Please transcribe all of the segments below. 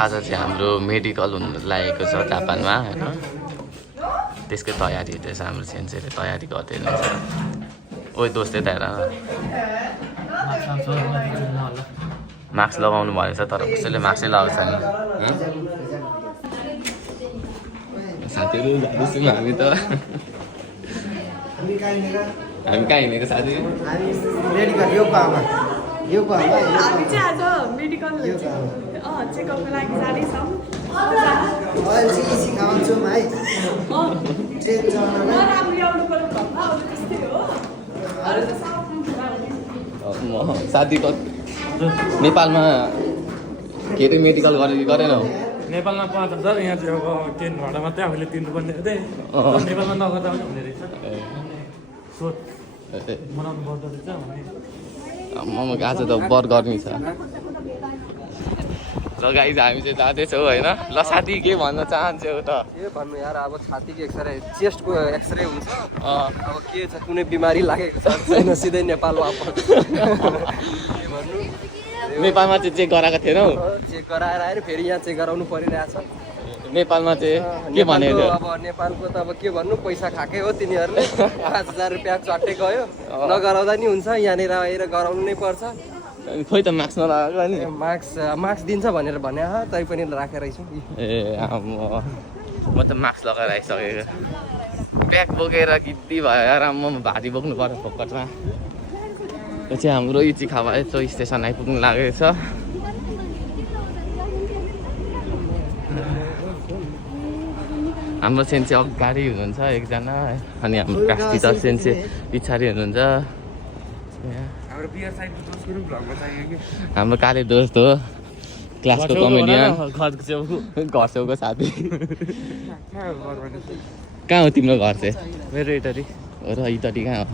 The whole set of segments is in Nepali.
आज चाहिँ हाम्रो मेडिकल हुनु लागेको छ जापानमा हैन त्यसकै तयारी हुँदैछ हाम्रो सेन्सेले तयारी गर्दै हुनुहुन्छ ओइ दोस्त यता हेर मास्क लगाउनु भनेको छ तर कसैले मास्कै लगाउँछ नि साथीहरू जाँदैछौँ हामी त हामी कहाँ हिँडेको साथी हामी चाहिँ आज मेडिकल चेकअपको लागि जाँदैछौँ साथीको नेपालमा के अरे मेडिकल गरेन हौ नेपालमा 5000 यहाँ चाहिँ अब 10 घण्टा मात्रै आफूले तिर्नुपर्ने हुँदै नेपालमा नगर्दा पनि हुने रहेछ सोध बनाउनु पर्दो रहेछ भने आज त बर गर्मी छ र गाइज हामी चाहिँ जाँदैछौँ होइन ल साथी के भन्न चाहन्छौ त के भन्नु यार अब छातीको एक्सरे चेस्टको एक्सरे हुन्छ अब के छ कुनै बिमारी लागेको छ छैन सिधै नेपाल वापस के भन्नु नेपालमा चाहिँ चेक गराएको थिएनौ चेक गराएर आएर फेरि यहाँ चेक गराउनु परिरहेछ नेपालमा चाहिँ के भन्यो अब नेपालको त अब के भन्नु पैसा खाएकै हो तिनीहरूले 5000 रुपियाँ चट्टै गयो नगराउँदा नि हुन्छ यहाँनिर आएर गराउनु नै पर्छ खोइ त मास्क नलगाएको नि मास्क दिन्छ भनेर भने तै पनि राखेर छु ए म त मास्क लगाएर आइसकेको ब्याग बोकेर गिद्दी भयो यार म भारी बोक्नु पर्यो फोकटमा यो चाहिँ हाम्रो इचिखावा यस्तो स्टेसन आइपुग्नु लागेको छ हाम्रो सेन्से अगाडि हुनुहुन्छ एकजना अनि हाम्रो कास्ती त सेन्से पछाडि हुनुहुन्छ हाम्रो काले दोस्त हो क्लासको कमेडियन घर छेउको साथी कहाँ हो तिम्रो घर चाहिँ मेरो इटरी र इटरी कहाँ हो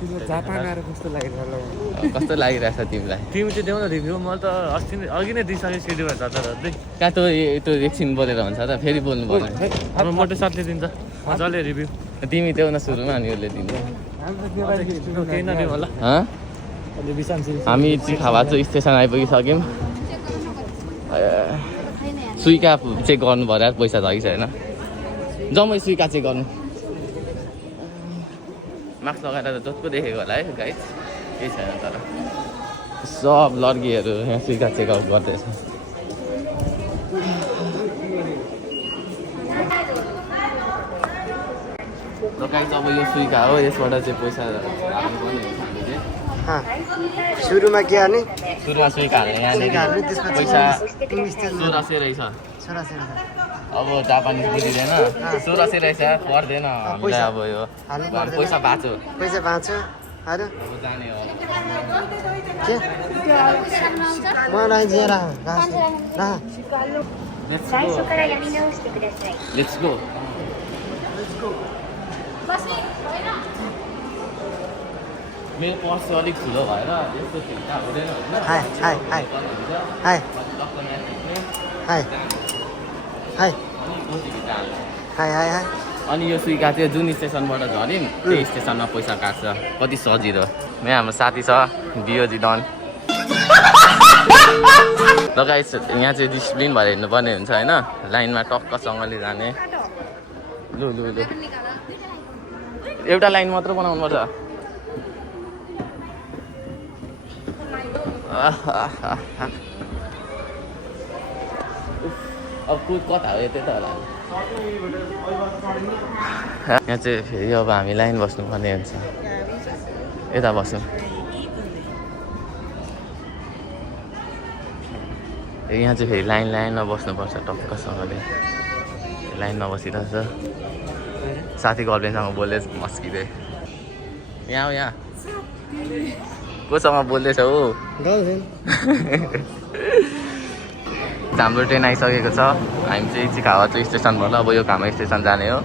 जापान आएर कस्तो लागिरहेको कस्तो लागिरहेछ तिमीलाई तिमी चाहिँ देऊ न रिभ्यू मैले त अस्ति अघि नै दिइसकेँ सिडीमा झर्दै कहाँ त त्यो एकछिन बोलेर हुन्छ त फेरि बोल्नु पर्ने हाम्रो मोटे साथले दिन्छ मजाले रिभ्यू तिमी देऊ न सुरुमा अनि उसले दिन्छ केही नदिउँ होला हामी चिखावा चाहिँ स्टेसन आइपुगिसक्यौँ सुइका चेक गर्नु पर्यो पैसा छ कि छैन जम्मै सुइका चेक गर्नु मास्क लगाएर त जस्तो देखेको होला है गाइस केही छैन तर सब लड्कीहरू यहाँ सुइका चेकआउट गर्दैछ र गाइस अब यो सुइका हो यसबाट चाहिँ पैसा हाल्नुपर्ने हुन्छ हामीले सुरुमा के हाल्ने सुरुमा सुइका हाल्ने यहाँनिर पैसा 1600 रहेछ अब जापानिज बुझिँदैन 1600 रहेछ पर्दैन हामीलाई अब यो पैसा बाँच्यो अरे अब जाने हो के मलाई जेरा लेट्स गो मेरो पर्स अलिक ठुलो भएर यस्तो फिल्टा हुँदैन अनि यो सुइका चाहिँ जुन स्टेसनबाट झऱ्यौँ त्यही स्टेसनमा पैसा काट्छ कति सजिलो यहाँ हाम्रो साथी छ बियोजी डन र गाइस यहाँ चाहिँ डिसिप्लिन भएर हिँड्नुपर्ने हुन्छ होइन लाइनमा टक्कसँगले जाने लु एउटा लाइन मात्र बनाउनु पर्छ अब कुद कता हो यतै त होला यहाँ चाहिँ फेरि अब हामी लाइन बस्नुपर्ने हुन्छ यता बस्नु यहाँ चाहिँ फेरि लाइनमा बस्नुपर्छ टक्कसँगले लाइनमा बसिरहेछ साथी गर्लफ्रेन्डसँग बोल्दै मस्किँदै यहाँ कोसँग बोल्दैछौ हाम्रो ट्रेन आइसकेको छ हामी चाहिँ चिखावा चाहिँ स्टेसनबाट अब यो कामा स्टेसन जाने हो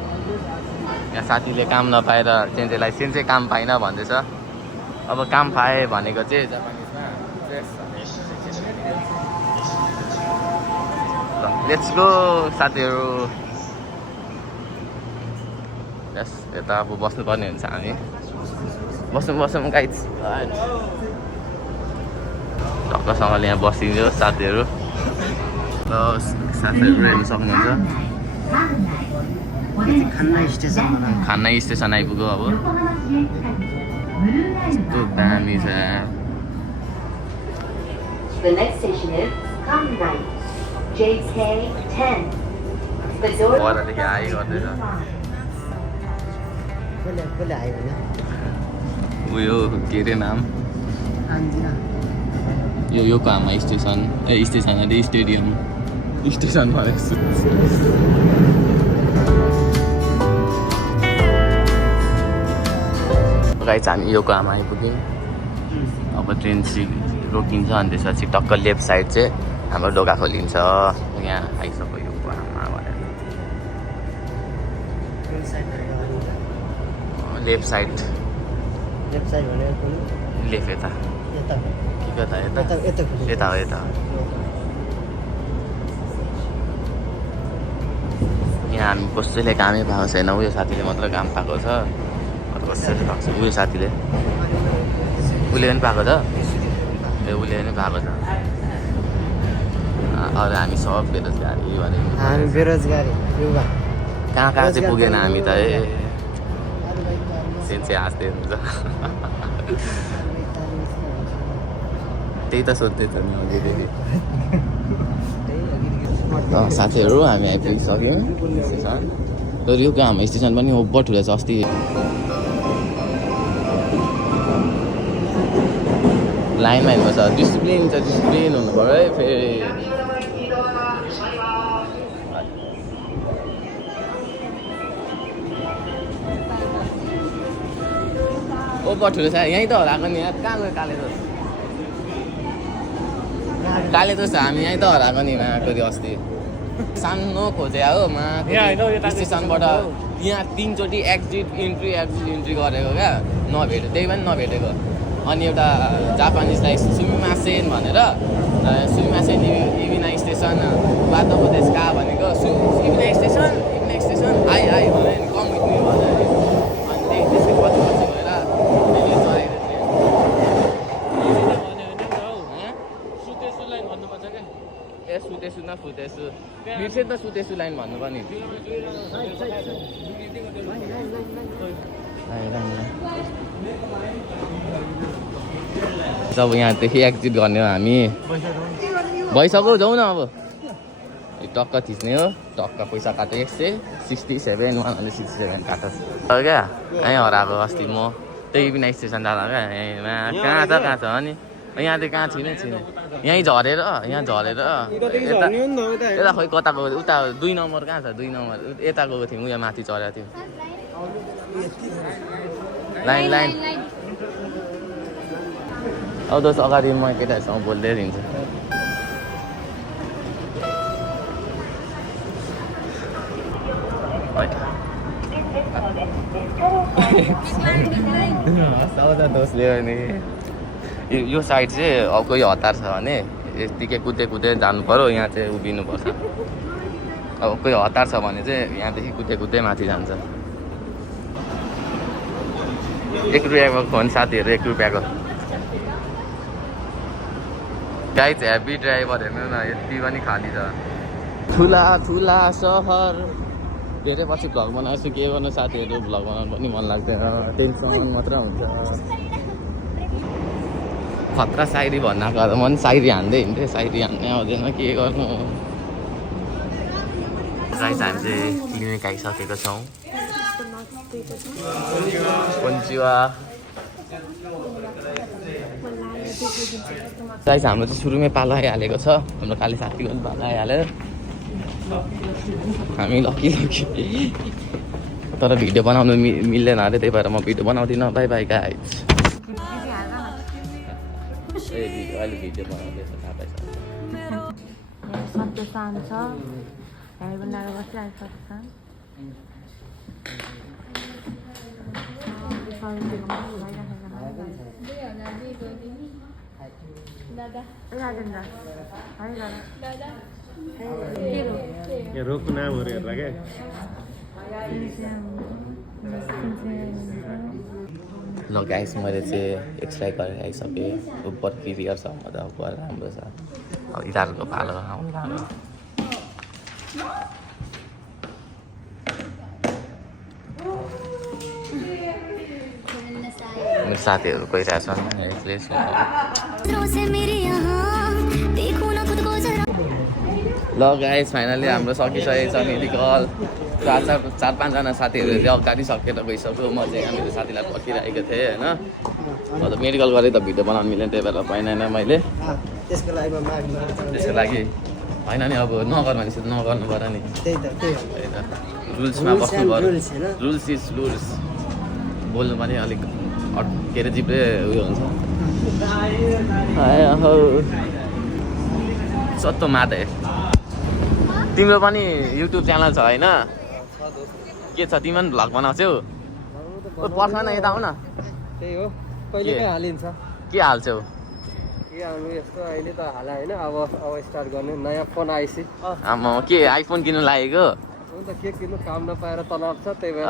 यहाँ साथीले काम नपाएर सेन्सेलाई सेन्से काम पाइन भन्दैछ अब काम पाएँ भनेको चाहिँ जापानिजमा लेट्स गो साथीहरू यस यता अब बस्नुपर्ने हुन्छ हामी बसौँ गाइज टक्कसँगले यहाँ बसिदियो साथीहरू साथीहरू हेर्नु सक्नुहुन्छ खाना स्टेसन आइपुग्यो अब कस्तो दामी छ The next station is Conrad, JK10. The door परदेखि आइ गर्दैछ उयो के अरे नाम यो योकोहामा स्टेसन स्टेसन अरे स्टेडियम स्टेसन भनेको छु गाइस हामी योकोहामा आइपुग्यौँ अब ट्रेन रोकिन्छ अनि त्यसपछि टक्क लेफ्ट साइड चाहिँ हाम्रो ढोका खोलिन्छ यहाँ आइसक्यो योकोहामा भनेर लेफ्ट साइड लेफ्ट यता यता हो यता यहाँ हामी कसैले कामै पाएको छैन उयो साथीले मात्र काम पाएको छ कसैले पाएको छ उयो साथीले उसले पनि पाएको छ ए उसले पनि पाएको छ अरू हामी सब बेरोजगारी भनेको हामी बेरोजगारी युवा कहाँ कहाँ चाहिँ पुगेन हामी त ए चाहिँ हाँस्दै हुन्छ त्यही त सोध्दै छ नि अघिदेखि साथीहरू हामी आइपुगिसक्यौँ स्टेसन तर यो हाम्रो स्टेसन पनि ओभर ठुलो छ अस्ति लाइनमा हिँड्नुपर्छ डिसिप्लिन छ डिसिप्लिन हुनु पऱ्यो है फेरि ओभर ठुलो छ यहीँ त हराएको नि यहाँ कहाँ गयो काले दोष छ हामी यहीँ त हराएको नि माको अस्ति सानो खोजे हो मा स्टेसनबाट यहाँ 3 चोटि एक्जिट इन्ट्री गरेको क्या नभेटेको त्यही पनि नभेटेको अनि एउटा जापानिजलाई सुमिमासेन भनेर सुमिमासेन इभिना स्टेसन बाटोको देश कहाँ भनेको इभिना स्टेसन आइ भने कम हुने भने अनि त्यही त्यसको पछि गएर सुतेसु न फुतेसु बिर्से त सुतेसु लाइन भन्नु पनि जब यहाँदेखि एक्जिट गर्ने हो हामी भइसक्यो जाउँ न अब टक्क थिच्ने हो टक्क पैसा काट्यो 167 काट्यो क्या यहीँ हराएको अस्ति म त्यही बिना स्टेसन जाँदा क्या यहीँमा कहाँ छ अनि यहाँदेखि कहाँ छिने यहीँ झरेर यता खोइ कता गएको उता 2 नम्बर कहाँ छ 2 नम्बर यता गएको थियौँ उयो माथि चढेको थियो लाइन अब दोस्त अगाडि म केटाहरूसँग बोल्दै हिँड्छु दोस्तले भने यो साइड चाहिँ अब कोही हतार छ भने यत्तिकै कुद्दै जानु पर्यो यहाँ चाहिँ उभिनुपर्छ अब कोही हतार छ भने चाहिँ यहाँदेखि कुद्दै माथि जान्छ 1 रुपियाँको फोन साथीहरू 1 रुपियाँको गाइज हेभी ड्राइभर हेर्नु न यति पनि खाली छ ठुला सहर धेरै पछि भ्लग बनाउँछु के गर्नु साथीहरू भ्लग बनाउनु पनि मन लाग्दैन टेन्सन मात्र हुन्छ खतरा सायरी भन्नाको म पनि सायरी हान्दै हिँड्थेँ सायरी हान्नै आउँदैन के गर्नु गाइस हामी चाहिँ क्लिनिक आइसकेको छौँ कोन्चिवा गाइस हाम्रो चाहिँ सुरुमै पालो आइहालेको छ हाम्रो काली साथीको पनि पालो आइहाल्यो हामी लकी तर भिडियो बनाउनु मिल्दैन अरे त्यही भएर म भिडियो बनाउँदिनँ बाई बाई गाइस अहिले भिडियो बनाउँदैछ थाहा पाइछ सत्य सान छ हामी बनाएर बसिरहेको रोग नामहरू हेर्दा क्या ल गाइस मैले चाहिँ एक्सर्साइज गरेर आइसकेँ ऊपर क्लियर छ म त ऊपर राम्रो छ अब यिनीहरूको पालो आउनु लाग्यो मेरो साथीहरू गइरहेछन् यसले ल गाइस फाइनली हाम्रो सकिसकेको छ मेडिकल चार पाँचजना साथीहरूले अगाडि सकेर गइसक्यो म चाहिँ मेरो साथीलाई पर्खिरहेको थिएँ होइन अन्त मेडिकल गरेँ त भिडियो बनाउनु मिलेन त्यही भएर पाइनँ मैले त्यसको लागि होइन नि अब नगर भनेपछि नगर्नु पर्यो नि त्यही त रुल्समा बस्नु पर्यो रुल्स इज रुल्स बोल्नु पनि अलिक के अरे जिब्रे उयो हुन्छ सत्तो माते तिम्रो पनि युट्युब च्यानल छ होइन के छ तिमी पनि भ्लग बनाउँछौ पर्छ न यता आऊ न त्यही हो कहिले कहाँ हालिन्छ के हाल्छौ के हाल्नु यस्तो अहिले त हाला होइन अब स्टार्ट गर्ने नयाँ फोन आएपछि आमा के आइफोन किन्नु लागेको अन्त के किन्नु काम नपाएर तनाव छ त्यही भएर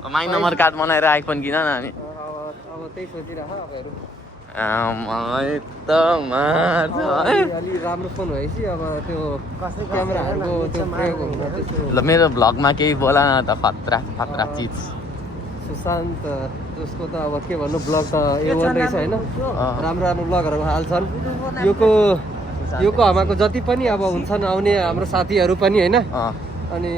अब माइ नम्बर कार्ड बनाएर आइफोन किन न अनि अब त्यही सोचिरह अब हेरौँ अलि राम्रो फोन भएपछि अब त्यो क्यामेराहरूको त्यो प्रयोग हुन्छ त्यस्तो ल मेरो भ्लगमा केही बोला न त खतरा चिज सुशान्त जसको त अब के भन्नु ब्लग त A1 रहेछ होइन राम्रो राम्रो ब्लगहरू हाल्छन् योको हमाको जति पनि अब हुन्छन् आउने हाम्रो साथीहरू पनि होइन अनि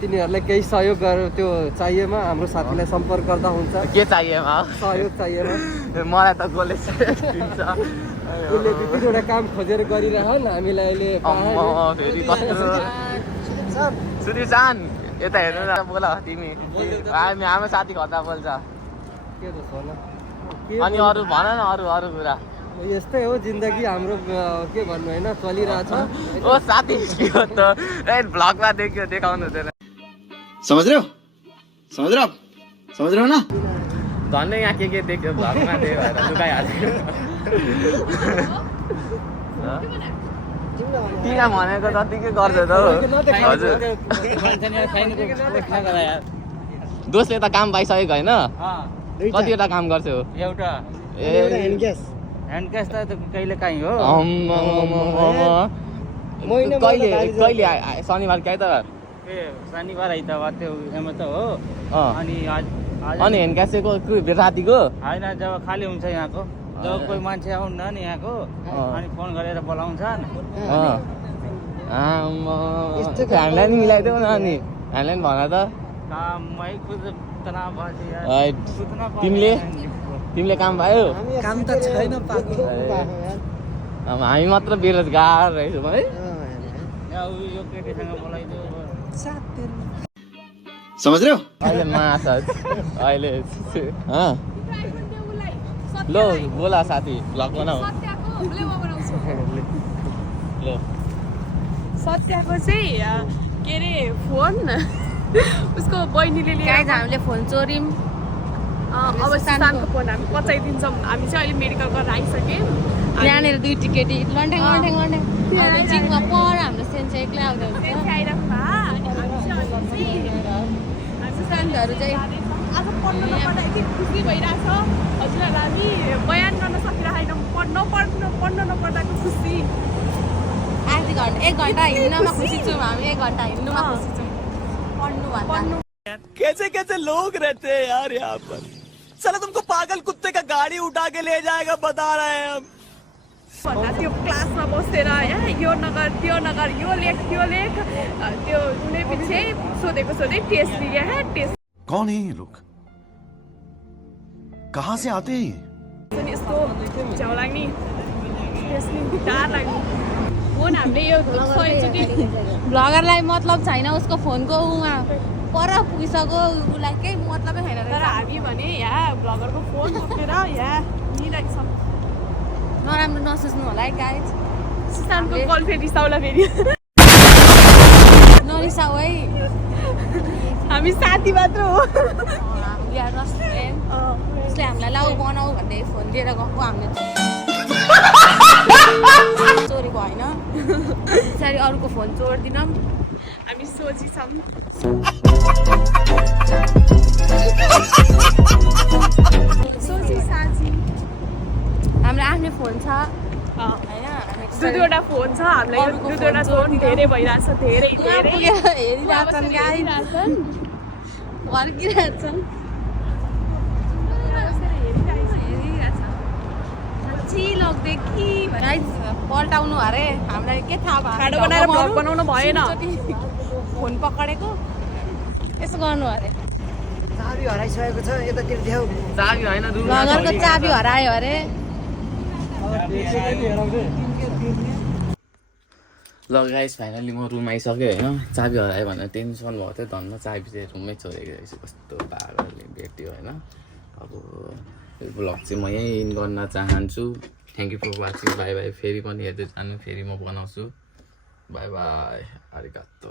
तिनीहरूलाई केही सहयोग गरेर त्यो चाहिएमा हाम्रो साथीलाई सम्पर्क गर्दा हुन्छ के चाहिएमा सहयोग चाहिएमा मलाई त गोले उसले दुईवटा काम खोजेर गरिरहन् हामीलाई अहिले सुधिसान यता हेर्नु न बोल तिमी हाम्रो साथी खतरा बोल्छ के त छ अनि अरू भन न अरू कुरा यस्तै हो जिन्दगी हाम्रो के भन्नु होइन चलिरहेछ ओ साथी त भ्लगमा देखाउनु हुँदैन समझ रहे हो ना धन्य यहाँ के देख्यो भ्लगमा त्यही भएर लुकाइहाल्यो किन भनेको जतिकै गर्छ त हजुर दोस्रो त काम पाइसकेको होइन कतिवटा काम गर्थ्यो एउटा ह्यान्ड क्यास त कहिले काहीँ हो कहिले शनिबार क्या त शनिबार आइतबार त्यो एमा त हो अनि अनि ह्यान्ड क्यास चाहिँ रातिको होइन जब खाली हुन्छ यहाँको जब कोही मान्छे आउन्न नि यहाँको अनि फोन गरेर बोलाउँछन् हामीलाई नि मिलाइदेऊ न अनि हामीलाई नि भन त काममै खुद तनाव भयो तिमीले काम पायो काम त छैन पाएको हामी मात्र बेरोजगार रहेछौँ है यो केटीसँग बोलाइदियो समझ रहे हो अहिले माछा अहिले ल बोला साथी भ्लग बनाऊ ल सत्यको चाहिँ के अरे फोन उसको बहिनीले गाइज हामीले फोन चोर्यौँ अब सानको फोन हामी पचाइदिन्छौँ हामी चाहिँ अहिले मेडिकल गरेर आइसक्यौँ यहाँनिर दुई टिकेटी लन्ठ्याङ जिङमा पर हाम्रो सेन्स एक्लै आउँदा हुन्छ सुशान्तहरू चाहिँ आज पढ्नु नपढ्दा यति खुसी भइरहेछ हजुरहरूलाई हामी बयान गर्न सकिरहेनौँ पढ्न नपढ्दाको खुसी आधी घन्टा 1 घन्टा हिँड्नमा खुसी छौँ हामी 1 घन्टा हिँड्नुमा खुसी छौँ पढ्नु कैसे कैसे लोग रहते हैं यार यहाँ पर चलो तुमको पागल कुत्ते का गाड़ी उठा के ले जाएगा बता रहे हैं हम भन्दा त्यो क्लासमा बसेर यो नगर त्यो नगर यो लेख त्यो लेख त्यो कुनै पछि सोधेको टेस्ट लिया टेस्ट कौन है ये लोग कहाँ से आते हैं यस्तो झ्याउ लाग्ने त्यसले ढार लाग्ने फोन हामीले यो सयचोटि भ्लगरलाई मतलब छैन उसको फोनको उमा पर पुगिसक्यो उसलाई केही मतलबै छैन तर हामी भने यहाँ भ्लगरको फोन बोकेर यहाँ हिँडिरहेको छ नराम्रो नसोच्नु होला है गाइज सुशान्तको कल फेरि रिसाउला फेरि नरिसाउ है हामी साथी मात्र हो उसले हामीलाई लाउ बनाऊ भन्दै फोन दिएर गएको हामीले चोरेको होइन पछाडि अरूको फोन चोर्दिनौँ हामी सोची छौँ हाम्रो आफ्नै फोन छ होइन 2-2वटा फोन छ हामीलाई, यो 2-2वटा फोन धेरै भइरहेछ, धेरै यहाँ धेरै पुगेर हेरिरहेछन् गाइस, फर्किरहेछन्। साँच्ची लग्देखि गाइस पल्टाउनु अरे, हामीलाई के थाहा भयो, खाडो बनाएर भ्लग बनाउनु भएन। फोन पकडेको यसो गर्नु अरे। चाबी हराइसकेको छ, यतातिर देऊ। चाबी होइन भगरको चाबी हरायो अरे। ल गाइस फाइनली म रुम आइसकेँ होइन। चाबी हरायो भनेर टेन्सन भएको थियो, धन्न चाबी चाहिँ रुममै छोडेको रहेछु। कस्तो पागलले भेट्यो होइन। अब यो ब्लग चाहिँ म यहीँ इन गर्न चाहन्छु। Thank you for watching, bye bye. फेरि पनि हेर्दै जानु, फेरि म बनाउँछु। Bye bye, आरिगातो।